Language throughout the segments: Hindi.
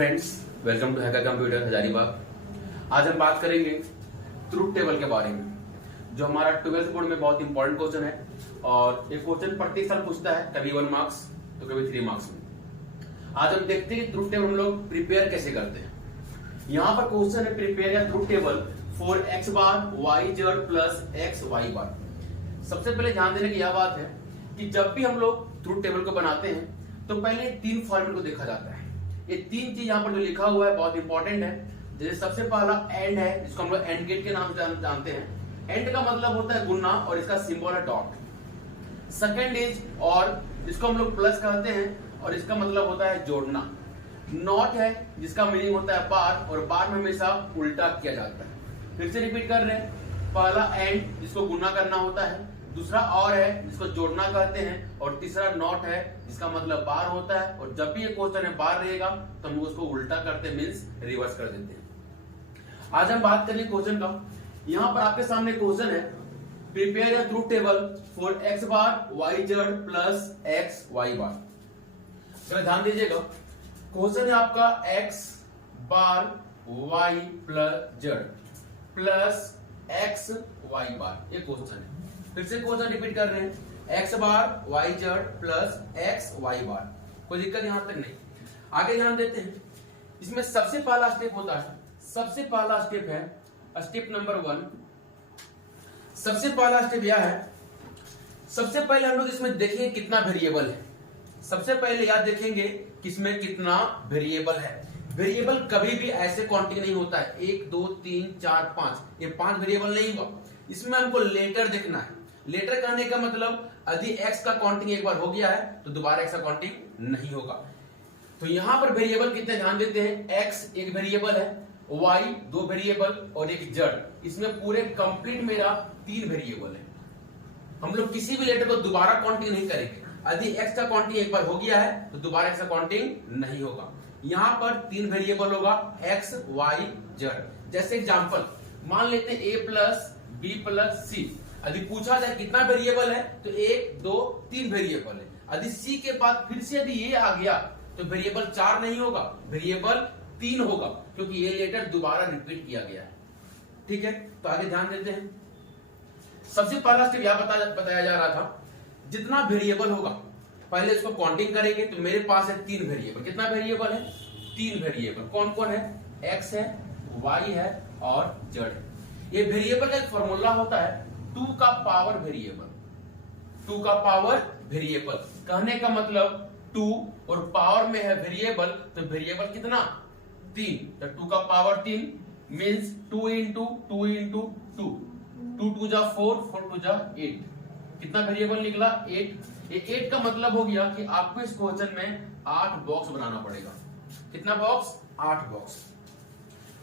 Friends, welcome to hacker computer Hazaribagh. आज हम बात करेंगे ट्रूथ टेबल के बारे में, जो हमारा 12th बोर्ड में बहुत इंपॉर्टेंट क्वेश्चन है। और ये क्वेश्चन प्रत्येक साल पूछता है, कभी 1 मार्क्स तो कभी 3 मार्क्स में। आज हम देखते हैं कि ट्रूथ टेबल हम लोग प्रिपेयर कैसे करते हैं। यहाँ पर क्वेश्चन है प्रिपेयर या truth table for x bar y z plus x y bar. सबसे पहले ध्यान देने की यह बात है कि जब भी हम लोग ट्रूथ टेबल को बनाते हैं तो पहले 3 फॉर्मेट को देखा जाता है। ये 3 चीज यहाँ पर जो लिखा हुआ है बहुत इंपॉर्टेंट है। जैसे सबसे पहला एंड है, जिसको हम लोग एंड गेट के नाम से जानते हैं। एंड का मतलब होता है गुना और इसका सिंबल है डॉट। सेकंड इज और, जिसको हम लोग प्लस कहते हैं और इसका मतलब होता है जोड़ना। नॉट है, जिसका मीनिंग होता है बार, और बार में हमेशा उल्टा किया जाता है। फिर से रिपीट कर रहे हैं, पहला एंड जिसको गुना करना होता है, दूसरा और है जिसको जोड़ना कहते हैं, और तीसरा नॉट है जिसका मतलब बार होता है। और जब भी ये क्वेश्चन है बार रहेगा तो हम उसको उल्टा करते मींस रिवर्स कर देते हैं। आज हम बात करेंगे क्वेश्चन का। यहां पर आपके सामने क्वेश्चन है prepare a truth table for x bar y z plus x y bar. तो ध्यान दीजिएगा, क्वेश्चन है आपका x bar y plus z plus x y bar, ये क्वेश्चन है। फिर से क्वेश्चन रिपीट कर रहे हैं, x bar y z plus x y bar. कोई दिक्कत यहां तक नहीं। आगे ध्यान देते हैं, इसमें सबसे पहला स्टेप होता है, सबसे पहला स्टेप है स्टेप नंबर 1। सबसे पहला स्टेप यह है, सबसे पहले हम लोग इसमें देखेंगे कितना वेरिएबल है। सबसे पहले याद देखेंगे कि इसमें कितना वेरिएबल है। वेरिएबल कभी भी ऐसे काउंटिंग नहीं होता है 1 2 3 4 5, ये 5 वेरिएबल नहीं हुआ। इसमें हमको लेटर देखना है। लेटर कहने का मतलब यदि x का काउंटिंग एक बार हो गया है तो दोबारा x का काउंटिंग नहीं होगा। तो यहां पर वेरिएबल कितने ध्यान देते हैं, x एक वेरिएबल है, y 2 वेरिएबल और एक z। इसमें पूरे कंप्लीट मेरा 3 वेरिएबल है। हम लोग किसी भी लेटर को दोबारा काउंटिंग नहीं करेंगे। यदि x का काउंटिंग एक बार हो गया है तो दोबारा x का काउंटिंग नहीं होगा। यहां पर 3 वेरिएबल होगा x y z। जैसे एग्जांपल मान लेते हैं a plus b plus c। यदि पूछा जाए कितना वेरिएबल है तो 1 2 3 वेरिएबल है। यदि c के बाद फिर से यदि ये आ गया तो वेरिएबल 4 नहीं होगा, वेरिएबल 3 होगा, क्योंकि ये लेटर दोबारा रिपीट किया गया है। ठीक है, तो आगे ध्यान देते हैं। सबसे पहला स्टेप यह बताया जा रहा था, जितना वेरिएबल होगा पहले इसको काउंटिंग करेंगे। तो मेरे पास है 3 वेरिएबल। कितना वेरिएबल है, 3 वेरिएबल। कौन कौन है, x है, y है और z है। ये वेरिएबल का एक फॉर्मूला होता है 2 का पावर वेरिएबल। 2 का पावर वेरिएबल कहने का मतलब 2 और पावर में है वेरिएबल, तो वेरिएबल कितना, 3। तो 2 का पावर 3 मींस 2 इंटू 2 इंटू 2, 2 2 जा 4, 4 2 जा 8। कितना वेरिएबल निकला, 8। ये 8 का मतलब हो गया कि आपको इस क्वेश्चन में 8 बॉक्स बनाना पड़ेगा। कितना बॉक्स, 8 बॉक्स।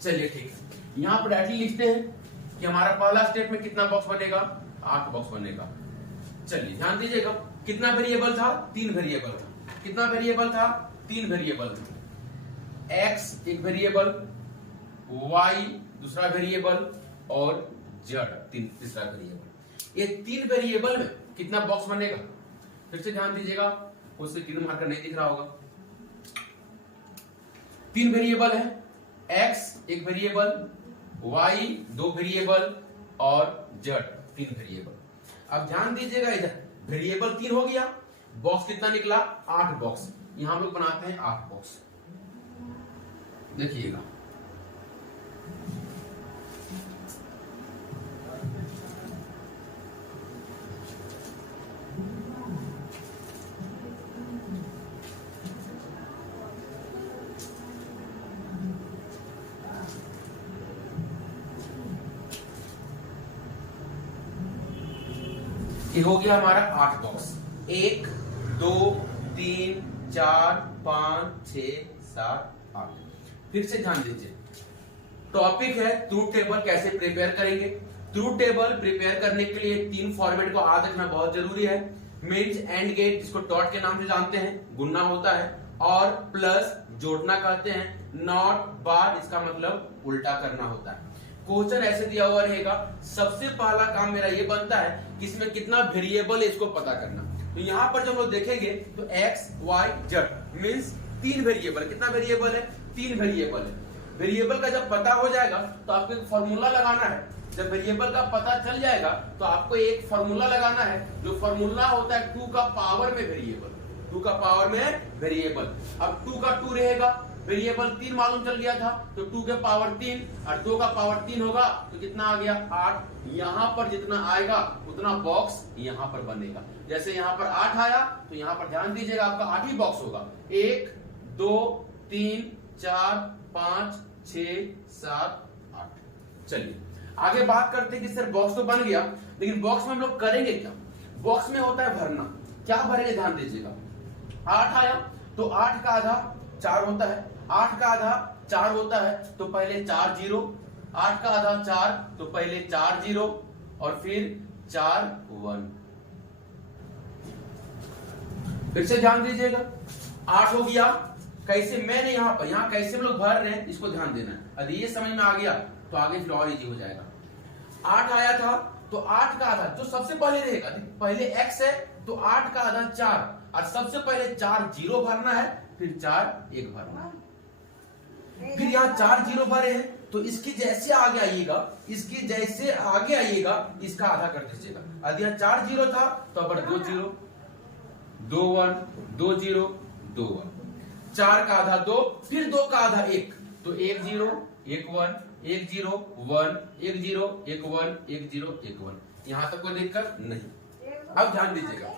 चलिए ठीक है, यहां पर डायरेक्टली लिखते हैं कि हमारा पहला स्टेप में कितना बॉक्स बनेगा, 8 बॉक्स बनेगा। चलिए ध्यान दीजिएगा, कितना वेरिएबल था, 3 वेरिएबल था। कितना वेरिएबल था, 3 वेरिएबल था। x एक वेरिएबल, y दूसरा वेरिएबल और z तीसरा वेरिएबल। ये 3 वेरिएबल में कितना बॉक्स बनेगा, फिर से ध्यान दीजिएगा, उससे ग्रीन मार्कर नहीं दिख रहा होगा। 3 वेरिएबल है, x एक वेरिएबल, y 2 वेरिएबल और z 3 वेरिएबल। अब ध्यान दीजिएगा, इधर वेरिएबल 3 हो गया, बॉक्स कितना निकला, 8 बॉक्स। यहां हम लोग बनाते हैं 8 बॉक्स। देखिएगा, ये हो गया हमारा 8 बॉक्स। 1 2 3 4 5 6 7 8। फिर से ध्यान दीजिए, टॉपिक है ट्रूथ टेबल कैसे प्रिपेयर करेंगे। ट्रूथ टेबल प्रिपेयर करने के लिए 3 फॉर्मेट को याद रखना बहुत जरूरी है। मींस एंड गेट, जिसको डॉट के नाम से जानते हैं, गुना होता है, और प्लस जोड़ना कहते हैं, नॉट बार इसका मतलब उल्टा करना होता है। क्वेश्चन ऐसे दिया हुआ रहेगा, सबसे पहला काम मेरा ये बनता है कि इसमें कितना वेरिएबल है इसको पता करना। तो यहां पर जब हम लोग देखेंगे तो x y z means 3 variable. कितना वेरिएबल है, 3 वेरिएबल है। वेरिएबल का जब पता हो जाएगा तो आपको एक फॉर्मूला लगाना है। जब वेरिएबल का पता चल जाएगा तो आपको एक फॉर्मूला लगाना है, जो फॉर्मूला होता है 2 का पावर में वेरिएबल, 2 का पावर में वेरिएबल। अब 2 का 2 रहेगा, वेरिएबल 3 मालूम चल गया था, तो 2 के पावर 3 और 2 का पावर 3 होगा तो कितना आ गया 8। यहां पर जितना आएगा उतना बॉक्स यहां पर बनेगा। जैसे यहां पर 8 आया तो यहां पर ध्यान दीजिएगा आपका 8 ही बॉक्स होगा। 1 2 3 4 5 6 7 8। चलिए आगे बात करते हैं कि सर बॉक्स तो बन गया, लेकिन बॉक्स में हम लोग करेंगे क्या। बॉक्स में होता है भरना। क्या भरेंगे ध्यान दीजिएगा। 8 आया तो 8 का आधा 4 होता है, 8 का आधा 4 होता है तो पहले 4 जीरो, 8 का आधा 4 तो पहले 4 जीरो और फिर 4 1। फिर से ध्यान दीजिएगा 8 हो गया। कैसे मैंने यहां कैसे हम लोग भर रहे हैं इसको ध्यान देना है। यदि ये समझ में आ गया तो आगे फिर और इजी हो जाएगा। 8 आया था तो 8 का आधा जो सबसे पहले रहेगा, पहले x है तो 8 का आधा 4 और सबसे पहले 4 जीरो भरना है, फिर 4 1 भरना है। फिर यहाँ 4 जीरो भरे हैं तो इसकी जैसे आगे आइएगा, इसकी जैसे आगे आइएगा इसका आधा कर दीजिएगा। यदि यहाँ 4 जीरो था तो अब 2 जीरो 2 1 2 जीरो 2 1, 4 का आधा 2, फिर 2 का आधा 1 तो 1 0 1 1 1 0 1 1 0 1 1 1 0 1 1। यहां तक कोई दिक्कत नहीं। अब ध्यान दीजिएगा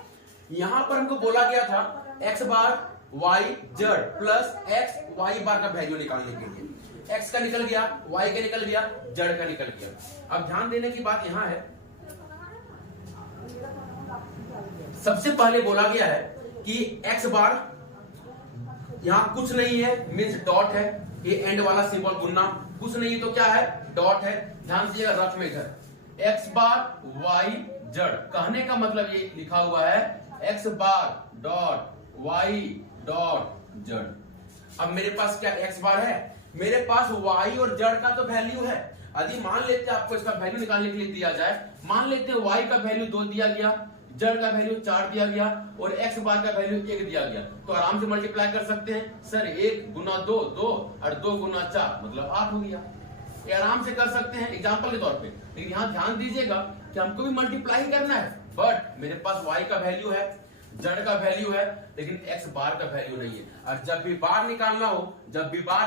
यहां पर हमको बोला गया था x बार y z plus x y बार का वैल्यू निकालने के लिए। x का निकल गया, y का निकल गया, z का निकल गया। अब ध्यान देने की बात यहां है, सबसे पहले बोला गया है कि x बार यहां कुछ नहीं है, मीन्स डॉट है। ये एंड वाला सिंबल गुना कुछ नहीं है तो क्या है डॉट है। ध्यान दीजिएगा रफ में इधर x बार y z, कहने का मतलब ये लिखा हुआ है x बार डॉट y डॉट z। अब मेरे पास क्या x बार है, मेरे पास y और z का तो वैल्यू है। यदि मान लेते आपको इसका वैल्यू निकालने के लिए दिया जाए, मान लेते y का वैल्यू 2 दिया गया, z का वैल्यू 4 दिया गया और x बार का वैल्यू 1 दिया गया, तो आराम से मल्टीप्लाई कर सकते हैं। सर 1 गुना 2 2 और 2 गुना 4 मतलब 8 हो गया। ये आराम से कर सकते हैं एग्जांपल के तौर पे। लेकिन यहाँ ध्यान दीजिएगा कि हमको भी मल्टीप्लाई ही करना है, बट मेरे पास y का वैल्यू है, z का वैल्यू है, लेकिन x बार का वैल्यू नहीं है। और जब भी बार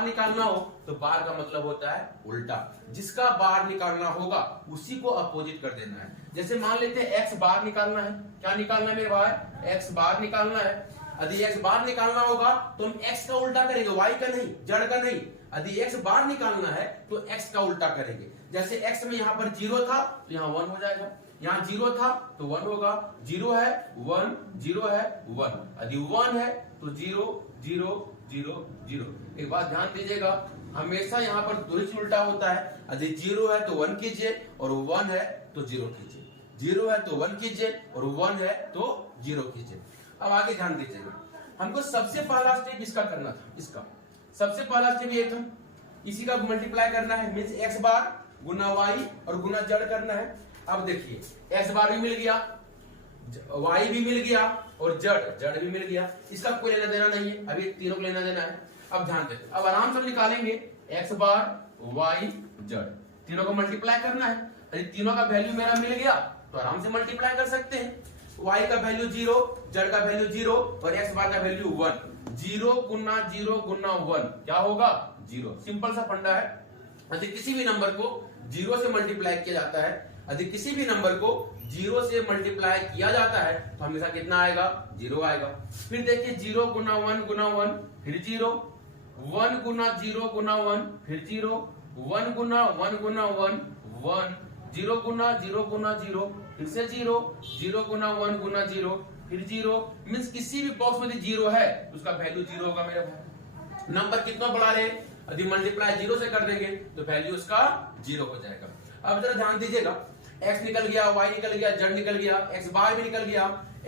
निकालना हो तो बार का मतलब होता है उल्टा। जिसका बार निकालना होगा उसी को अपोजिट कर देना है। जैसे मान लेते हैं x बार निकालना है, क्या निकालना है मेरे भाई, x बार निकालना है। यदि x बार निकालना होगा तो हम x का उल्टा करेंगे, y का नहीं, z का नहीं। यदि x बार निकालना है तो x का उल्टा करेंगे। जैसे x में यहाँ पर 0 था तो यहाँ 1 हो जाएगा, यहाँ 0 था तो 1 होगा, 0 है 1, 0 है 1। यदि 1 है तो 0 0 0 0। एक बात ध्यान दीजिएगा, हमेशा यहाँ पर दो ही उल्टा होता है। यदि 0 है तो 1 कीजिए और 1 है तो 0 कीजिए, 0 है तो 1 कीजिए और 1 है तो 0 कीजिए। अब आगे ध्यान दीजिएगा, हमको सबसे पहला स्टेप इसका करना था। इसका सबसे पहला स्टेप ये था, इसी का मल्टीप्लाई करना है, मींस x बार गुना y और गुना z करना है। अब देखिए x बार भी मिल गया, y भी मिल गया और z भी मिल गया। इसका कोई लेना देना नहीं है, अभी तीनों को लेना देना है। अब ध्यान दें, अब आराम से निकालेंगे x बार y z, तीनों को मल्टीप्लाई करना है। यदि तीनों का वैल्यू मेरा मिल गया तो आराम से मल्टीप्लाई कर सकते हैं। y का वैल्यू 0, z का वैल्यू 0 और x बार का वैल्यू 1। 0 गुना 1 क्या होगा 0। सिंपल सा फंडा है। यदि किसी भी नंबर को 0 से मल्टीप्लाई किया जाता है, यदि किसी भी नंबर को 0 से मल्टीप्लाई किया जाता है तो हमेशा कितना आएगा 0 आएगा। फिर देखिए 0 गुना 1 फिर 0, 1 गुना 0 गुना 1 फिर 0, 1 गुना 1 गुना 1 1, 0 गुना 0 गुना 0 फिर से 0, 0 गुना 1 गुना 0 फिर 0। मींस किसी भी बॉक्स में 0 है उसका वैल्यू 0 होगा मेरे भाई। नंबर कितना बड़ा है, यदि मल्टीप्लाई 0 से कर देंगे तो वैल्यू उसका 0 हो जाएगा। अब जरा ध्यान दीजिएगा, x निकल गया, y निकल गया, z निकल गया, x बार भी निकल गया,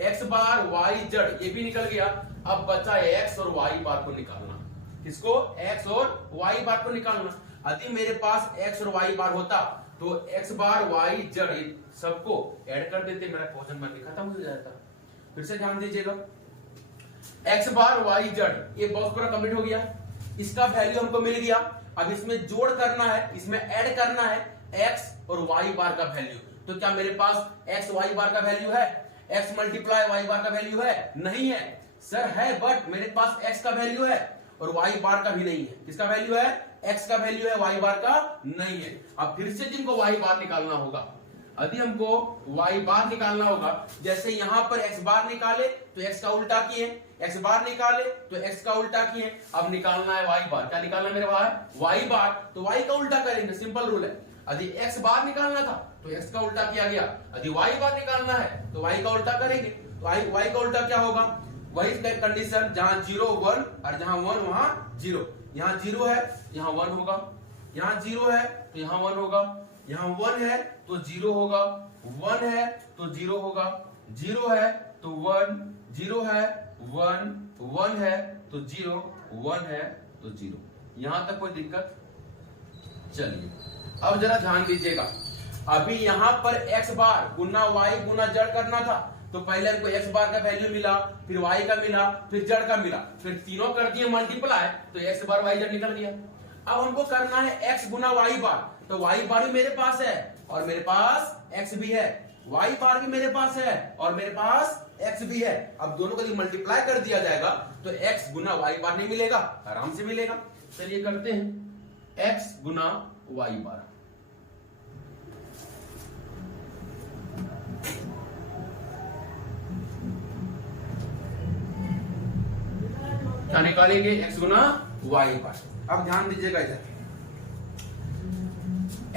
x बार y z ये भी निकल गया। अब बचा है x और y बार को निकालना। किसको, x और y बार को निकालना। यदि मेरे पास x और y बार होता तो x बार y z सबको ऐड कर देते, मेरा क्वेश्चन बन के खत्म हो जाता। फिर से ध्यान दीजिएगा, x बार y z ये बॉक्स पूरा कंप्लीट हो गया। इसका वैल्यू हमको मिल गया। अब इसमें जोड़ करना है, इसमें ऐड करना है एक्स और वाई बार का वैल्यू। तो क्या मेरे पास एक्स वाई बार का वैल्यू है? एक्स मल्टीप्लाई वाई बार का वैल्यू है? नहीं है सर, है, बट मेरे पास एक्स का वैल्यू है और वाई बार का भी नहीं है। किसका वैल्यू है? एक्स का वैल्यू है, वाई बार का नहीं है। अब फिर से जिनको वाई बार निकालना होगा, यदि हमको वाई बार निकालना होगा, जैसे यहां पर एक्स बार निकाले तो एक्स का उल्टा किए, एक्स बार निकाले तो एक्स का उल्टा किए। अब निकालना है वाई बार। क्या निकालना मेरे पास? Y bar. तो वाई का उल्टा करेंगे, सिंपल रूल है। यदि एक्स बार निकालना था तो एक्स का उल्टा किया गया, यदि वाई बार निकालना है तो वाई का उल्टा करेंगे। तो वाई का उल्टा क्या होगा? वही कंडीशन, जहां 0 1 और जहां 1 वहां 0। यहां 0 है, यहां 1 होगा, यहां 0 है तो यहां 1 होगा, यहां 1 है तो 0 होगा, 1 है तो 0 होगा, 0 है तो 1, 0 है 1, 1 है तो 0, 1 है तो 0। यहां तक कोई दिक्कत? चलिए अब जरा ध्यान दीजिएगा, अभी यहां पर x बार गुना y गुना जड़ करना था, तो पहले हमको x बार का वैल्यू मिला, फिर y का मिला, फिर जड़ का मिला, फिर तीनों कर दिए मल्टीप्लाई तो x बार y जड़ निकल गया। अब हमको करना है x गुना y बार, तो y बार भी मेरे पास है और मेरे पास x भी है, y बार भी मेरे पास है और मेरे पास x भी है। अब दोनों को मल्टीप्लाई कर दिया जाएगा तो x गुना y बार नहीं मिलेगा, आराम से मिलेगा। चलिए करते हैं x गुना y बार। क्या निकालेंगे? x गुना y बार। अब ध्यान दीजिएगा इधर,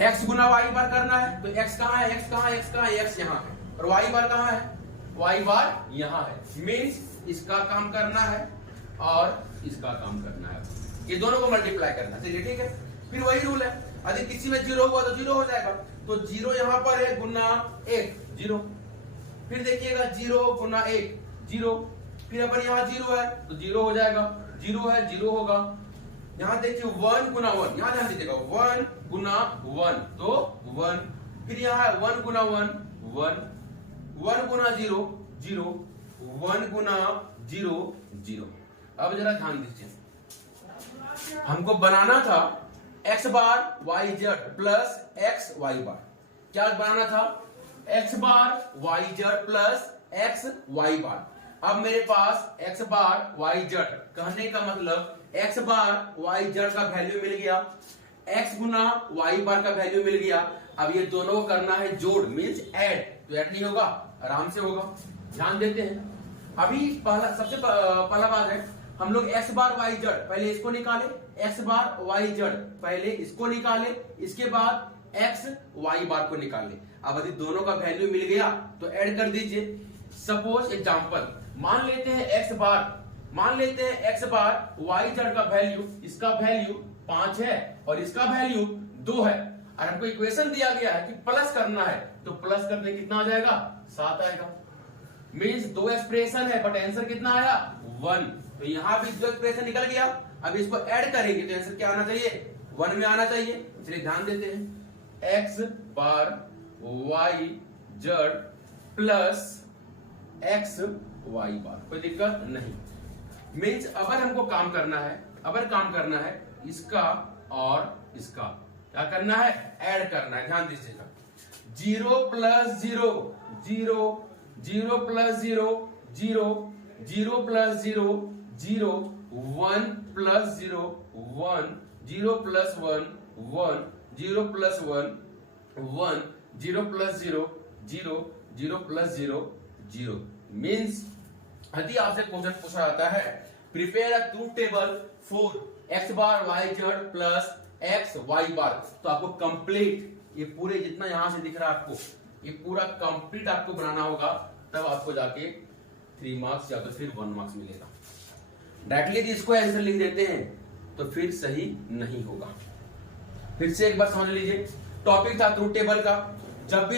x गुना y बार करना है तो x कहां है? x कहां है? x कहां है? x यहां है। और y बार कहां है? y बार यहां है। मींस इसका काम करना है और इसका काम करना है, ये दोनों को मल्टीप्लाई करना है। चलिए ठीक है, फिर वही रूल है, यदि किसी में 0 हुआ तो 0 हो जाएगा। तो 0 यहां पर है गुना 1, 0। फिर देखिएगा 0 गुना 1, 0। फिर अपन यहाँ 0 है तो 0 हो जाएगा, 0 है 0 होगा। यहाँ देखिए 1 गुना 1, यहाँ ध्यान दीजिएगा 1 गुना 1 तो 1। फिर यहाँ है 1 गुना 1, 1, 1 गुना 0, 0, 1 गुना 0, 0। अब जरा ध्यान दीजिए, हमको बनाना था x बार y z plus x y बार। क्या बनाना था? x बार y z plus x y बार। अब मेरे पास x बार y z, कहने का मतलब x बार y z का वैल्यू मिल गया, x गुना y बार का वैल्यू मिल गया। अब ये दोनों को करना है जोड़, मींस ऐड। तो ऐड नहीं होगा, आराम से होगा। ध्यान देते हैं, अभी सबसे पहला बात है, हम लोग x बार y z पहले इसको निकाले, x बार y z पहले इसको निकाले, इसके बाद x y बार को निकाले। अब यदि दोनों का वैल्यू मिल गया तो ऐड कर दीजिए। सपोज एग्जांपल, मान लेते हैं x बार y z का वैल्यू, इसका वैल्यू 5 है और इसका वैल्यू 2 है, और हमको इक्वेशन दिया गया है कि प्लस करना है, तो प्लस करने कितना आ जाएगा? 7 आएगा। मींस 2 एक्सप्रेशन है बट आंसर कितना आया? 1। तो यहां भी 2 एक्सप्रेशन निकल गया। अब इसको ऐड करेंगे तो आंसर क्या आना चाहिए? 1 में आना चाहिए। चलिए ध्यान देते हैं, x बार y z plus x y बार, कोई दिक्कत नहीं। मींस अगर हमको काम करना है, इसका और इसका क्या करना है? ऐड करना है। ध्यान दीजिएगा, 0 plus 0, 0, 0 plus 0, 0, 0 plus 0, 0, 1 plus 0, 1, 0 plus 1, 1, 0 plus 1, 1, 0 plus 0, 0, 0 plus 0, 0। Means यदि आपसे क्वेश्चन पूछा जाता है prepare a truth table for x bar y z plus x y बार, तो आपको कंप्लीट ये पूरे जितना यहां से दिख रहा है आपको, ये पूरा कंप्लीट आपको बनाना होगा, तब आपको जाके 3 मार्क्स या तो फिर 1 मार्क्स मिलेगा। डायरेक्टली यदि इसको आंसर लिख देते हैं तो फिर सही नहीं होगा। फिर से एक बार समझ लीजिए, टॉपिक था ट्रूथ टेबल का। जब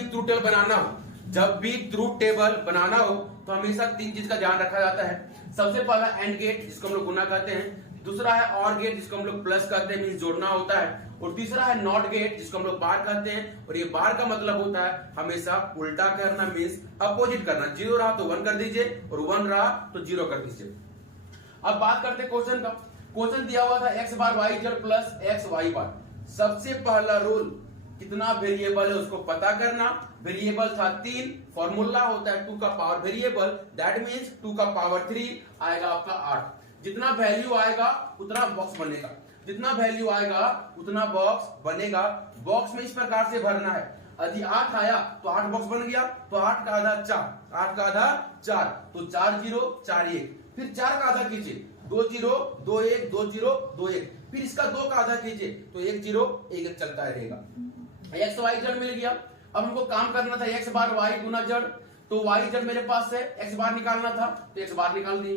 भी ट्रूथ टेबल बनाना हो तो हमेशा 3 चीज का ध्यान रखा जाता है। सबसे पहला एंड गेट, जिसको हम लोग गुना कहते हैं, दूसरा है और गेट, जिसको हम लोग प्लस कहते हैं, मींस जोड़ना होता है, और तीसरा है नॉट गेट, जिसको हम लोग बार कहते हैं, और ये बार का मतलब होता है हमेशा उल्टा करना, मींस अपोजिट करना। 0 रहा तो 1 कर दीजिए और 1 रहा तो 0 कर दीजिए। अब बात करते हैं क्वेश्चन का। क्वेश्चन दिया हुआ था x bar y z plus x y bar. सबसे पहला रूल कितना वेरिएबल है उसको पता करना। वेरिएबल था 3, फॉर्मूला होता है 2 का पावर वेरिएबल, दैट मींस 2 का पावर 3 आएगा आपका 8। जितना वैल्यू आएगा उतना बॉक्स बनेगा, जितना वैल्यू आएगा उतना बॉक्स बनेगा। बॉक्स में इस प्रकार से भरना है, यदि 8 आया तो 8 बॉक्स बन गया, तो 8 का आधा 4, 8 का आधा 4, तो 4 0 4 1, फिर 4 का आधा कीजिए 2 0 2 1 2 0 2 1, फिर इसका 2 का आधा कीजिए तो 1 0 1 1 चलता रहेगा। एक्स वाई जेड मिल गया। अब हमको काम करना था एक्स बार वाई गुना जेड, तो वाई जेड मेरे पास है, एक्स बार निकालना था तो एक्स बार निकाल दिए,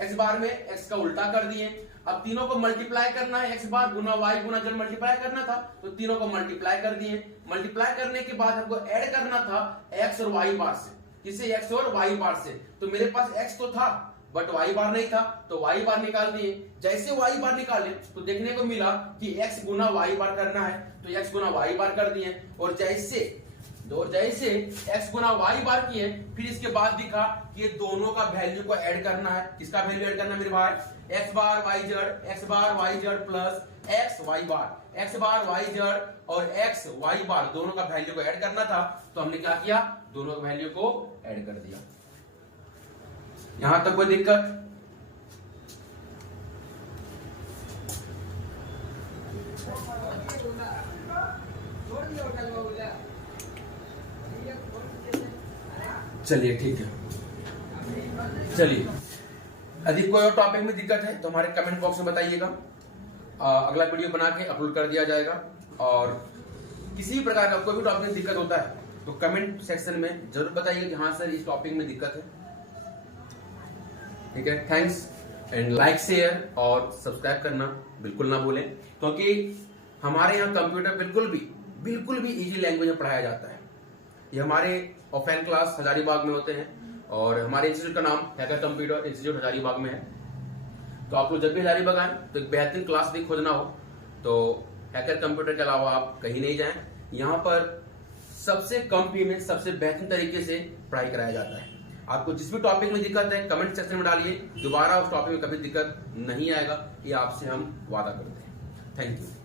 एक्स बार में एक्स का उल्टा कर दिए। अब तीनों को मल्टीप्लाई करना है, एक्स बार गुना वाई गुना जेड मल्टीप्लाई करना था तो तीनों को मल्टीप्लाई कर दिए। मल्टीप्लाई करने के बाद हमको ऐड करना था एक्स और वाई बार से, किसे एक्स और वाई बार से। तो मेरे पास एक्स तो था बट वाई बार नहीं था, तो वाई बार निकाल दिए। जैसे वाई बार निकाले तो देखने को मिला कि एक्स गुना वाई बार करना है, तो एक्स गुना वाई बार कर दिए। और जैसे एक्स गुना वाई बार किए, फिर इसके बाद दिखा कि ये दोनों का वैल्यू को ऐड करना है। किसका वैल्यू ऐड करना है मेरे भाई? X bar y z plus x y bar, x bar y z और एक्स वाई बार दोनों का वैल्यू को ऐड करना था। तो हमने क्या किया, दोनों का वैल्यू को ऐड कर दिया। यहां तक कोई दिक्कत? चलिए ठीक है। चलिए, यदि कोई और टॉपिक में दिक्कत है तो हमारे कमेंट बॉक्स में बताइएगा, अगला वीडियो बना के अपलोड कर दिया जाएगा। और किसी भी प्रकार का कोई भी टॉपिक में दिक्कत होता है तो कमेंट सेक्शन में जरूर बताइए कि हाँ सर इस टॉपिक में दिक्कत है। ठीक है, थैंक्स एंड लाइक शेयर और सब्सक्राइब करना बिल्कुल ना भूलें, क्योंकि हमारे यहाँ कंप्यूटर बिल्कुल भी इजी लैंग्वेज में पढ़ाया जाता है। ये हमारे ऑफलाइन क्लास हजारीबाग में होते हैं और हमारे इंस्टीट्यूट का नाम हैकर कंप्यूटर इंस्टीट्यूट हजारीबाग में है। तो आप लोग जब भी हजारीबाग आए तो एक बेहतरीन क्लास भी खोजना हो तो हैकर कंप्यूटर के अलावा आप कहीं नहीं जाएं। यहाँ पर सबसे कम फी में सबसे बेहतरीन तरीके से पढ़ाई कराया जाता है। आपको जिस भी टॉपिक में दिक्कत है कमेंट सेक्शन में डालिए, दोबारा उस टॉपिक में कभी दिक्कत नहीं आएगा, ये आपसे हम वादा करते हैं। Thank you.